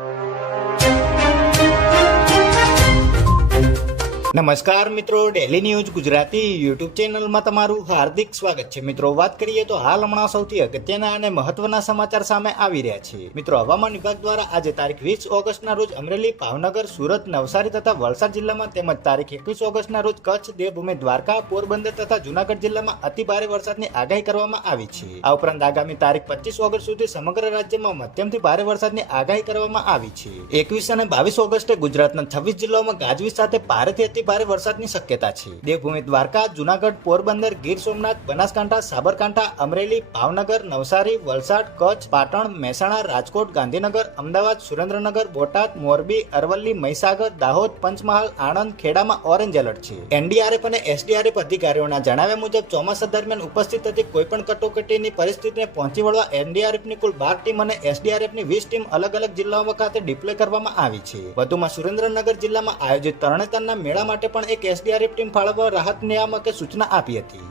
you. નમસ્કાર મિત્રો daily news Gujarati YouTube ચેનલમાં તમારું હાર્દિક સ્વાગત છે. મિત્રો, વાત કરીએ તો હાલ હમણાં સૌથી અગત્યના અને મહત્વના સમાચાર સામે આવી રહ્યા છે. મિત્રો, હવામાન વિભાગ દ્વારા આજે તારીખ વીસ ઓગસ્ટના રોજ અમરેલી, ભાવનગર, સુરત, નવસારી તથા વલસાડ જિલ્લામાં તેમજ તારીખ એકવીસ ઓગસ્ટના રોજ કચ્છ, દેવભૂમિ, દ્વારકા, પોરબંદર તથા જુનાગઢ જિલ્લામાં અતિ ભારે વરસાદની આગાહી કરવામાં આવી છે. આ ઉપરાંત આગામી તારીખ પચીસ ઓગસ્ટ સુધી સમગ્ર રાજ્યમાં મધ્યમથી ભારે વરસાદની આગાહી કરવામાં આવી છે. એકવીસ અને બાવીસ ઓગસ્ટે ગુજરાતના છવ્વીસ જિલ્લાઓમાં ગાજવીજ સાથે ભારેથી અતિ ભારે વરસાદની શક્યતા છે. દેવભૂમિ દ્વારકા, જુનાગઢ, પોરબંદર, ગીર સોમનાથ, બનાસકાંઠા, સાબરકાંઠા, અમરેલી, ભાવનગર, નવસારી, વલસાડ, કચ્છ, પાટણ, મહેસાણા, રાજકોટ, ગાંધીનગર, અમદાવાદ, સુરેન્દ્રનગર, બોટાદ, મોરબી, અરવલ્લી, મહીસાગર, દાહોદ, પંચમહાલ, આણંદ, ખેડામાં ઓરેન્જ એલર્ટ છે. એનડીઆરએફ અને એસડીઆરએફ અધિકારીઓના જણાવ્યા મુજબ ચોમાસા દરમિયાન ઉપસ્થિત થતી કોઈપણ કટોકટીની પરિસ્થિતિને પહોંચી વળવા એનડીઆરએફની કુલ બાર ટીમ અને એસડીઆરએફની વીસ ટીમ અલગ અલગ જિલ્લાઓ ખાતે ડિપ્લોય કરવામાં આવી છે. વધુમાં સુરેન્દ્રનગર જિલ્લામાં આયોજિત તરણેતરના મેળા માટે પણ એક એસડીઆરએફ ટીમ ફાળવવા રાહત નિયામકે સૂચના આપી હતી.